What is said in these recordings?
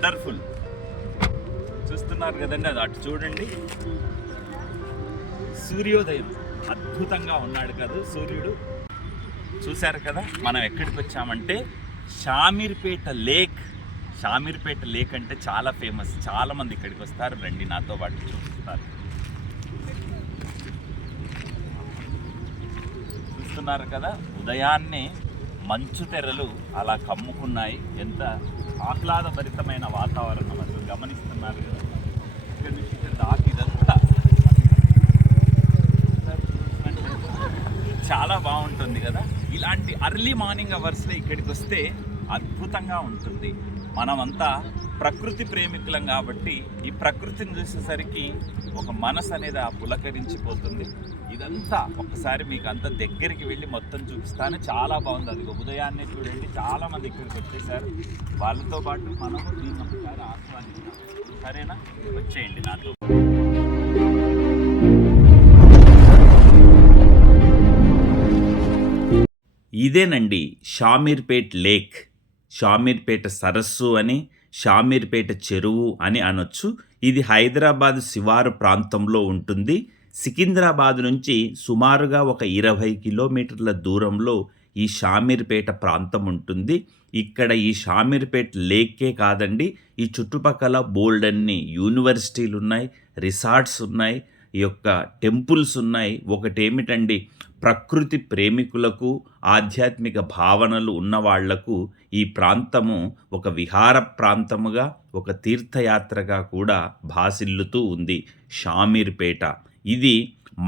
Wonderful. చూస్తున్నారు కదండి అది అటు చూడండి. సూర్యోదయం అద్భుతంగా ఉన్నాడు కదా సూర్యుడు. చూశారు కదా మనం ఎక్కడికి వచ్చామంటే షామీర్పేట లేక్. షామీర్పేట లేక్ అంటే చాలా ఫేమస్. చాలా మంది ఇక్కడికి వస్తారు రండి నాతో పాటు చూస్తారు చూస్తున్నారు కదా ఉదయాన్నే మంచు తెరలు అలా కమ్ముకున్నాయి. ఎంత ఆహ్లాదభరితమైన వాతావరణం అసలు గమనిస్తున్నారు కదా. ఇక్కడ నుంచి ఇక్కడ దాకా ఇదంతా చాలా బాగుంటుంది కదా. ఇలాంటి అర్లీ మార్నింగ్ అవర్స్లో ఇక్కడికి వస్తే అద్భుతంగా ఉంటుంది. మనమంతా ప్రకృతి ప్రేమికులం కాబట్టి ఈ ప్రకృతిని చూసేసరికి ఒక మనసు అనేది ఆ పులకరించిపోతుంది. ఇదంతా ఒకసారి మీకు అంత దగ్గరికి వెళ్ళి మొత్తం చూపిస్తాను. చాలా బాగుంది. అది ఉదయాన్నే చూడండి. చాలా మంది ఇక్కడికి వచ్చేసారు. వాళ్ళతో పాటు మనము దీన్ని ఒకసారి ఆస్వాదిస్తాం సరేనా? వచ్చేయండి నాతో ఇదేనండి షామీర్పేట్ లేక్. షామీర్పేట సరస్సు అని షామీర్పేట చెరువు అని అనొచ్చు. ఇది హైదరాబాద్ శివారు ప్రాంతంలో ఉంటుంది. సికింద్రాబాద్ నుంచి సుమారుగా ఒక ఇరవై కిలోమీటర్ల దూరంలో ఈ షామీర్పేట ప్రాంతం ఉంటుంది. ఇక్కడ ఈ షామీర్పేట్ లేకే కాదండి ఈ చుట్టుపక్కల బోల్డన్ని యూనివర్సిటీలు ఉన్నాయి రిసార్ట్స్ ఉన్నాయి. ఈ యొక్క టెంపుల్స్ ఉన్నాయి. ఒకటేమిటండి ప్రకృతి ప్రేమికులకు ఆధ్యాత్మిక భావనలు ఉన్నవాళ్ళకు ఈ ప్రాంతము ఒక విహార ప్రాంతముగా ఒక తీర్థయాత్రగా కూడా భాసిల్లుతూ ఉంది షామీర్పేట ఇది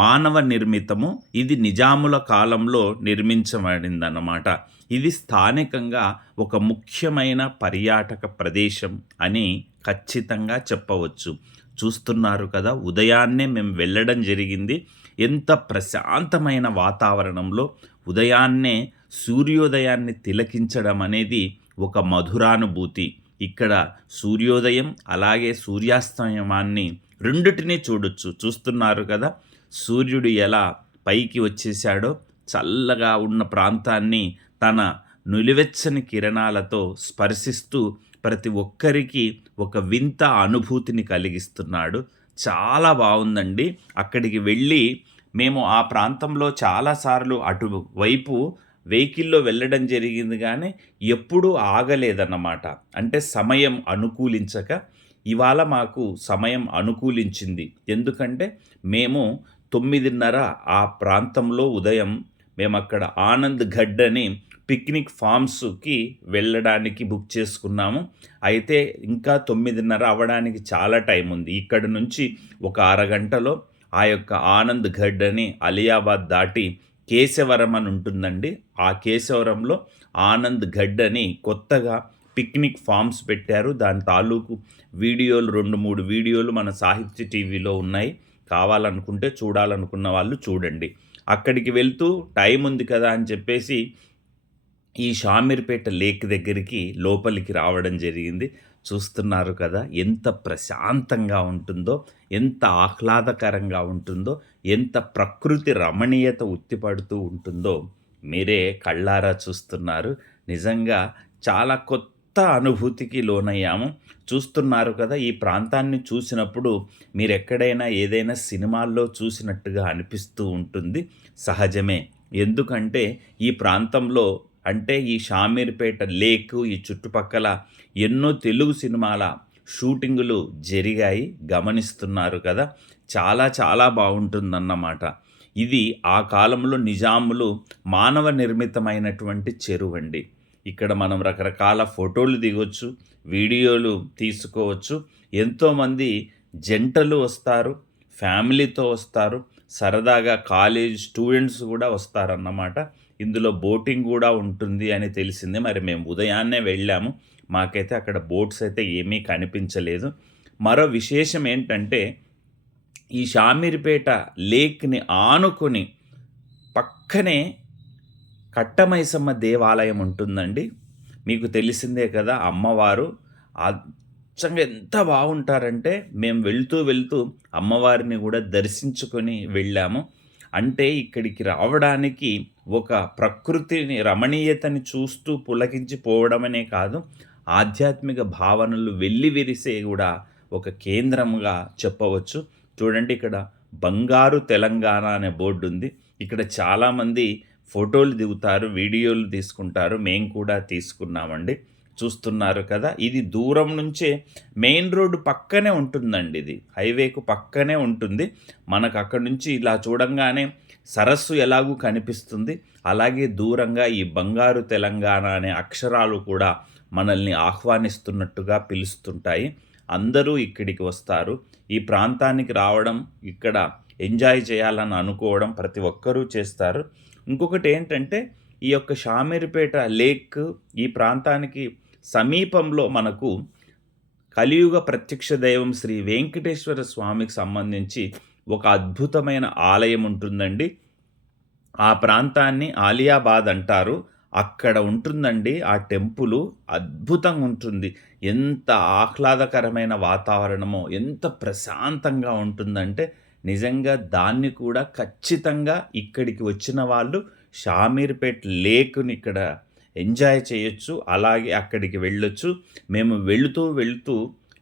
మానవ నిర్మితము ఇది నిజాముల కాలంలో నిర్మించబడిందన్నమాట. ఇది స్థానికంగా ఒక ముఖ్యమైన పర్యాటక ప్రదేశం అని ఖచ్చితంగా చెప్పవచ్చు. చూస్తున్నారు కదా ఉదయాన్నే మేము వెళ్ళడం జరిగింది. ఎంత ప్రశాంతమైన వాతావరణంలో ఉదయాన్నే సూర్యోదయాన్ని తిలకించడం అనేది ఒక మధురానుభూతి. ఇక్కడ సూర్యోదయం అలాగే సూర్యాస్తమయాన్ని రెండిటిని చూడొచ్చు. చూస్తున్నారు కదా సూర్యుడు ఎలా పైకి వచ్చేసాడో చల్లగా ఉన్న ప్రాంతాన్ని తన నులివెచ్చని కిరణాలతో స్పర్శిస్తూ ప్రతి ఒక్కరికి ఒక వింత అనుభూతిని కలిగిస్తున్నాడు. చాలా బాగుందండి. అక్కడికి వెళ్ళి మేము ఆ ప్రాంతంలో చాలాసార్లు అటువైపు వెహికల్లో వెళ్ళడం జరిగింది కానీ ఎప్పుడూ ఆగలేదన్నమాట. అంటే సమయం అనుకూలించక ఇవాళ మాకు సమయం అనుకూలించింది. ఎందుకంటే మేము తొమ్మిదిన్నర ఆ ప్రాంతంలో ఉదయం మేము అక్కడ ఆనంద్ గడ్ అని పిక్నిక్ ఫామ్స్కి వెళ్ళడానికి బుక్ చేసుకున్నాము. అయితే ఇంకా తొమ్మిదిన్నర అవ్వడానికి చాలా టైం ఉంది. ఇక్కడ నుంచి ఒక అరగంటలో ఆ యొక్క ఆనంద్ గడ్ అని అలియాబాద్ దాటి కేశవరం అని ఉంటుందండి. ఆ కేశవరంలో ఆనంద్ గడ్ అని కొత్తగా పిక్నిక్ ఫామ్స్ పెట్టారు. దాని తాలూకు వీడియోలు రెండు మూడు వీడియోలు మన సాహిత్య టీవీలో ఉన్నాయి. కావాలనుకుంటే చూడాలనుకున్న వాళ్ళు చూడండి. అక్కడికి వెళ్తూ టైం ఉంది కదా అని చెప్పేసి ఈ షామీర్పేట లేక్ దగ్గరికి లోపలికి రావడం జరిగింది. చూస్తున్నారు కదా ఎంత ప్రశాంతంగా ఉంటుందో ఎంత ఆహ్లాదకరంగా ఉంటుందో ఎంత ప్రకృతి రమణీయత ఉత్తిపడుతూ ఉంటుందో మీరే కళ్ళారా చూస్తున్నారు. నిజంగా చాలా కొత్త కొత్త అనుభూతికి లోనయ్యాము. చూస్తున్నారు కదా ఈ ప్రాంతాన్ని చూసినప్పుడు మీరు ఎక్కడైనా ఏదైనా సినిమాల్లో చూసినట్టుగా అనిపిస్తూ ఉంటుంది. సహజమే. ఎందుకంటే ఈ ప్రాంతంలో అంటే ఈ షామీర్పేట లేక్ ఈ చుట్టుపక్కల ఎన్నో తెలుగు సినిమాల షూటింగులు జరిగాయి. గమనిస్తున్నారు కదా చాలా చాలా బాగుంటుందన్నమాట. ఇది ఆ కాలంలో నిజాములు మానవ నిర్మితమైనటువంటి చెరువండి. ఇక్కడ మనం రకరకాల ఫోటోలు దిగొచ్చు వీడియోలు తీసుకోవచ్చు. ఎంతోమంది జంటలు వస్తారు ఫ్యామిలీతో వస్తారు సరదాగా కాలేజ్ స్టూడెంట్స్ కూడా వస్తారన్నమాట. ఇందులో బోటింగ్ కూడా ఉంటుంది అని తెలిసింది. మరి మేము ఉదయాన్నే వెళ్ళాము. మాకైతే అక్కడ బోట్స్ అయితే ఏమీ కనిపించలేదు. మరో విశేషం ఏంటంటే ఈ షామీర్పేట లేక్ని ఆనుకొని పక్కనే కట్టమైసమ్మ దేవాలయం ఉంటుందండి. మీకు తెలిసిందే కదా అమ్మవారు. అచ్చంగా ఎంత బాగుంటారంటే మేము వెళ్తూ వెళ్తూ అమ్మవారిని కూడా దర్శించుకొని వెళ్ళాము. అంటే ఇక్కడికి రావడానికి ఒక ప్రకృతిని రమణీయతని చూస్తూ పులకించి పోవడమనే కాదు ఆధ్యాత్మిక భావనలు వెల్లివిరిసే కూడా ఒక కేంద్రంగా చెప్పవచ్చు. చూడండి ఇక్కడ బంగారు తెలంగాణ అనే బోర్డు ఉంది ఇక్కడ చాలామంది ఫోటోలు దిగుతారు వీడియోలు తీసుకుంటారు మేము కూడా తీసుకున్నామండి. చూస్తున్నారు కదా ఇది దూరం నుంచే మెయిన్ రోడ్డు పక్కనే ఉంటుందండి ఇది. హైవేకు పక్కనే ఉంటుంది. మనకు అక్కడ నుంచి ఇలా చూడంగానే సరస్సు ఎలాగూ కనిపిస్తుంది. అలాగే దూరంగా ఈ బంగారు తెలంగాణ అనే అక్షరాలు కూడా మనల్ని ఆహ్వానిస్తున్నట్టుగా పిలుస్తుంటాయి. అందరూ ఇక్కడికి వస్తారు. ఈ ప్రాంతానికి రావడం ఇక్కడ ఎంజాయ్ చేయాలని అనుకోవడం ప్రతి ఒక్కరూ చేస్తారు. ఇంకొకటి ఏంటంటే ఈ యొక్క షామీర్పేట లేక్ ఈ ప్రాంతానికి సమీపంలో మనకు కలియుగ ప్రత్యక్ష దైవం శ్రీ వెంకటేశ్వర స్వామికి సంబంధించి ఒక అద్భుతమైన ఆలయం ఉంటుందండి. ఆ ప్రాంతాన్ని ఆలియాబాద్ అంటారు. అక్కడ ఉంటుందండి. ఆ టెంపుల్ అద్భుతంగా ఉంటుంది. ఎంత ఆహ్లాదకరమైన వాతావరణమో ఎంత ప్రశాంతంగా ఉంటుందంటే నిజంగా దాన్ని కూడా ఖచ్చితంగా ఇక్కడికి వచ్చిన వాళ్ళు షామీర్పేట్ లేక్ని ఇక్కడ ఎంజాయ్ చేయొచ్చు అలాగే అక్కడికి వెళ్ళొచ్చు. మేము వెళుతూ వెళుతూ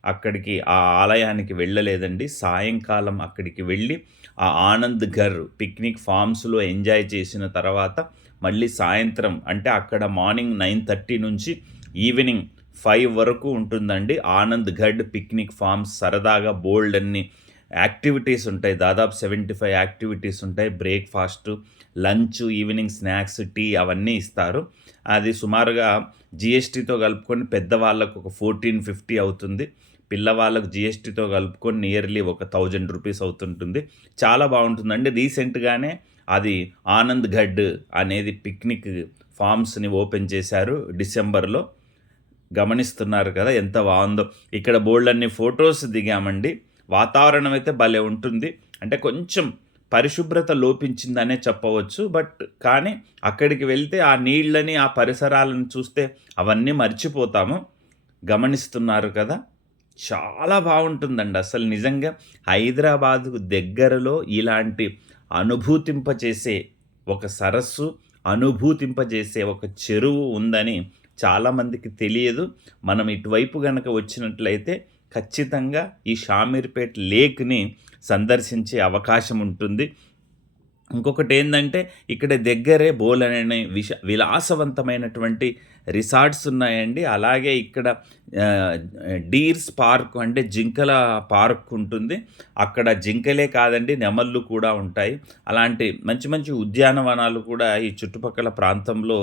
అక్కడికి ఆ ఆలయానికి వెళ్ళలేదండి. సాయంకాలం అక్కడికి వెళ్ళి ఆ ఆనంద్ ఘర్ పిక్నిక్ ఫామ్స్లో ఎంజాయ్ చేసిన తర్వాత మళ్ళీ సాయంత్రం అంటే అక్కడ మార్నింగ్ నైన్ థర్టీ నుంచి ఈవినింగ్ ఫైవ్ వరకు ఉంటుందండి. ఆనంద్ ఘడ్ పిక్నిక్ ఫామ్స్ సరదాగా బోల్డ్ అన్ని యాక్టివిటీస్ ఉంటాయి. దాదాపు సెవెంటీ ఫైవ్ యాక్టివిటీస్ ఉంటాయి. Breakfast lunch evening snacks tea అవన్నీ ఇస్తారు. అది సుమారుగా జిఎస్టీతో కలుపుకొని పెద్దవాళ్ళకు ఒక ఫోర్టీన్ ఫిఫ్టీ అవుతుంది. పిల్లవాళ్ళకు జిఎస్టీతో కలుపుకొని నియర్లీ ఒక థౌజండ్ రూపీస్ అవుతుంటుంది. చాలా బాగుంటుందండి. రీసెంట్గానే అది ఆనంద్ గడ్ అనేది పిక్నిక్ ఫామ్స్ని ఓపెన్ చేశారు డిసెంబర్లో. గమనిస్తున్నారు కదా ఎంత బాగుందో. ఇక్కడ బోల్డ్ అన్ని ఫొటోస్ దిగామండి. వాతావరణం అయితే భలే ఉంటుంది. అంటే కొంచెం పరిశుభ్రత లోపించిందనే చెప్పవచ్చు. బట్ కానీ అక్కడికి వెళ్తే ఆ నీళ్ళని ఆ పరిసరాలను చూస్తే అవన్నీ మర్చిపోతాము. గమనిస్తున్నారు కదా? చాలా బాగుంటుందండి. అసలు నిజంగా హైదరాబాదుకు దగ్గరలో ఇలాంటి అనుభూతింపజేసే ఒక సరస్సు అనుభూతింపజేసే ఒక చెరువు ఉందని చాలామందికి తెలియదు. మనం ఇటువైపు కనుక వచ్చినట్లయితే ఖచ్చితంగా ఈ షామీర్పేట్ లేక్ని సందర్శించే అవకాశం ఉంటుంది. ఇంకొకటి ఏంటంటే ఇక్కడ దగ్గరే బోల్ అనే విష విలాసవంతమైనటువంటి రిసార్ట్స్ ఉన్నాయండి. అలాగే ఇక్కడ డీర్స్ పార్క్ అంటే జింకల పార్క్ ఉంటుంది. అక్కడ జింకలే కాదండి నెమళ్ళు కూడా ఉంటాయి. అలాంటి మంచి మంచి ఉద్యానవనాలు కూడా ఈ చుట్టుపక్కల ప్రాంతంలో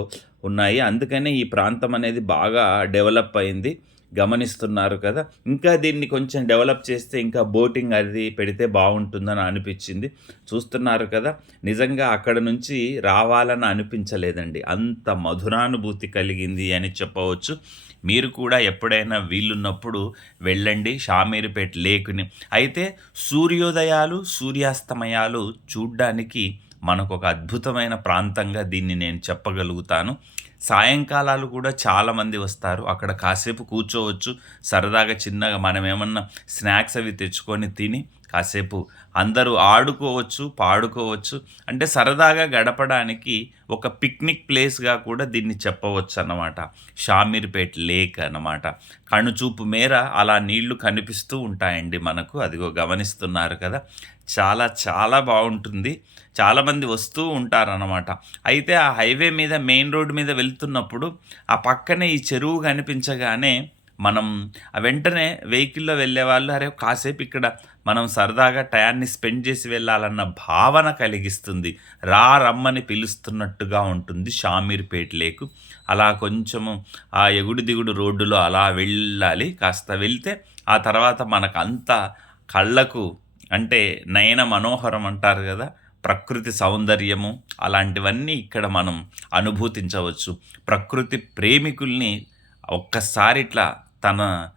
ఉన్నాయి. అందుకనే ఈ ప్రాంతం అనేది బాగా డెవలప్ అయింది. గమనిస్తున్నారు కదా. ఇంకా దీన్ని కొంచెం డెవలప్ చేస్తే ఇంకా బోటింగ్ అది పెడితే బాగుంటుందని అనిపించింది. చూస్తున్నారు కదా నిజంగా అక్కడ నుంచి రావాలని అనిపించలేదండి. అంత మధురానుభూతి కలిగింది అని చెప్పవచ్చు. మీరు కూడా ఎప్పుడైనా వీలున్నప్పుడు వెళ్ళండి షామీర్పేట్ లేకుని. అయితే సూర్యోదయాలు సూర్యాస్తమయాలు చూడ్డానికి మనకు ఒక అద్భుతమైన ప్రాంతంగా దీన్ని నేను చెప్పగలుగుతాను. సాయంకాలాలు కూడా చాలామంది వస్తారు. అక్కడ కాసేపు కూర్చోవచ్చు. సరదాగా చిన్నగా మనం ఏమన్నా స్నాక్స్ అవి తెచ్చుకొని తిని కాసేపు అందరూ ఆడుకోవచ్చు పాడుకోవచ్చు. అంటే సరదాగా గడపడానికి ఒక పిక్నిక్ ప్లేస్గా కూడా దీన్ని చెప్పవచ్చు అన్నమాట షామీర్పేట్ లేక్ అన్నమాట. కనుచూపు మేర అలా నీళ్ళు కనిపిస్తూ ఉంటాయండి మనకు. అదిగో గమనిస్తున్నారు కదా. చాలా చాలా బాగుంటుంది. చాలామంది వస్తూ ఉంటారన్నమాట. అయితే ఆ హైవే మీద మెయిన్ రోడ్ మీద వెళ్తున్నప్పుడు ఆ పక్కనే ఈ చెరువు కనిపించగానే మనం వెంటనే వెహికల్లో వెళ్ళే వాళ్ళు అరే కాసేపు ఇక్కడ మనం సరదాగా టయాన్ని స్పెండ్ చేసి వెళ్ళాలన్న భావన కలిగిస్తుంది. రా రమ్మని పిలుస్తున్నట్టుగా ఉంటుంది షామీర్పేట లేకు అలా కొంచెము ఆ ఎగుడు దిగుడు రోడ్డులో అలా వెళ్ళాలి. కాస్త వెళ్తే ఆ తర్వాత మనకు అంత కళ్ళకు అంటే నయన మనోహరం అంటారు కదా ప్రకృతి సౌందర్యము అలాంటివన్నీ ఇక్కడ మనం అనుభూతించవచ్చు. ప్రకృతి ప్రేమికుల్ని ఒక్కసారి ఇట్లా తన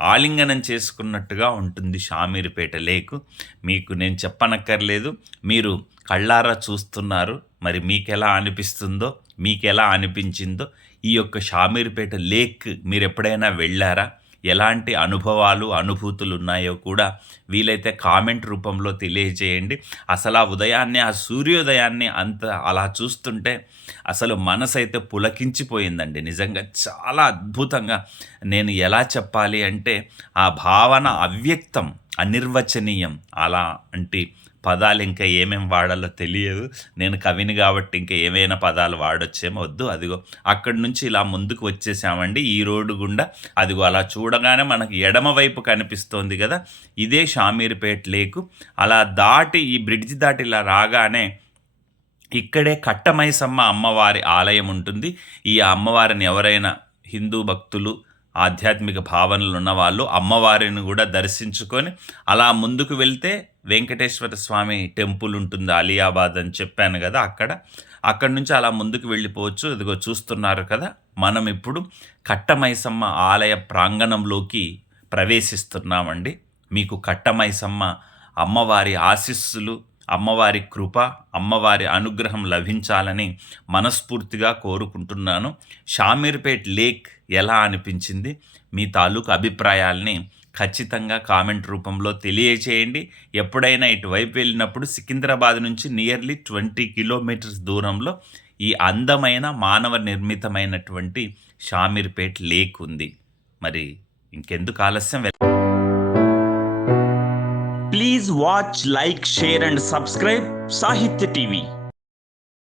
ఆలింగనం చేసుకున్నట్టుగా ఉంటుంది షామీర్పేట లేకు. మీకు నేను చెప్పనక్కర్లేదు. మీరు కళ్ళారా చూస్తున్నారు. మరి మీకు ఎలా అనిపిస్తుందో మీకెలా అనిపించిందో ఈ యొక్క షామీర్పేట లేక్ మీరు ఎప్పుడైనా వెళ్ళారా? ఎలాంటి అనుభవాలు అనుభూతులు ఉన్నాయో కూడా వీలైతే కామెంట్ రూపంలో తెలియజేయండి. అసలు ఆ ఉదయాన్నే ఆ సూర్యోదయాన్ని అంత అలా చూస్తుంటే అసలు మనసు అయితే పులకించిపోయిందండి. నిజంగా చాలా అద్భుతంగా నేను ఎలా చెప్పాలి అంటే ఆ భావన అవ్యక్తం. అనిర్వచనీయం. అలా అంటే పదాలు ఇంకా ఏమేం వాడాలో తెలియదు. నేను కవిని కాబట్టి ఇంకా ఏమైనా పదాలు వాడొచ్చేమో వద్దు. అదిగో అక్కడి నుంచి ఇలా ముందుకు వచ్చేసామండి. ఈ రోడ్డు గుండా అదిగో అలా చూడగానే మనకి ఎడమ వైపు కనిపిస్తోంది కదా? ఇదే షామీర్పేట్ లేకు. అలా దాటి ఈ బ్రిడ్జ్ దాటి ఇలా రాగానే ఇక్కడే కట్టమైసమ్మ అమ్మవారి ఆలయం ఉంటుంది. ఈ అమ్మవారిని ఎవరైనా హిందూ భక్తులు ఆధ్యాత్మిక భావనలు ఉన్నవాళ్ళు అమ్మవారిని కూడా దర్శించుకొని అలా ముందుకు వెళ్తే వెంకటేశ్వర స్వామి టెంపుల్ ఉంటుంది అలియాబాద్ అని చెప్పాను కదా అక్కడ. అక్కడి నుంచి అలా ముందుకు వెళ్ళిపోవచ్చు. ఇదిగో చూస్తున్నారు కదా మనం ఇప్పుడు కట్టమైసమ్మ ఆలయ ప్రాంగణంలోకి ప్రవేశిస్తున్నామండి. మీకు కట్టమైసమ్మ అమ్మవారి ఆశీస్సులు అమ్మవారి కృప అమ్మవారి అనుగ్రహం లభించాలని మనస్ఫూర్తిగా కోరుకుంటున్నాను. షామీర్పేట్ లేక్ ఎలా అనిపించింది? మీ తాలూకు అభిప్రాయాల్ని ఖచ్చితంగా కామెంట్ రూపంలో తెలియచేయండి ఎప్పుడైనా ఇటువైపు వెళ్ళినప్పుడు సికింద్రాబాద్ నుంచి నియర్లీ ట్వంటీ కిలోమీటర్స్ దూరంలో ఈ అందమైన మానవ నిర్మితమైనటువంటి షామీర్పేట్ లేక్ ఉంది. మరి ఇంకెందుకు ఆలస్యం? Please watch like share and subscribe Sahitya TV.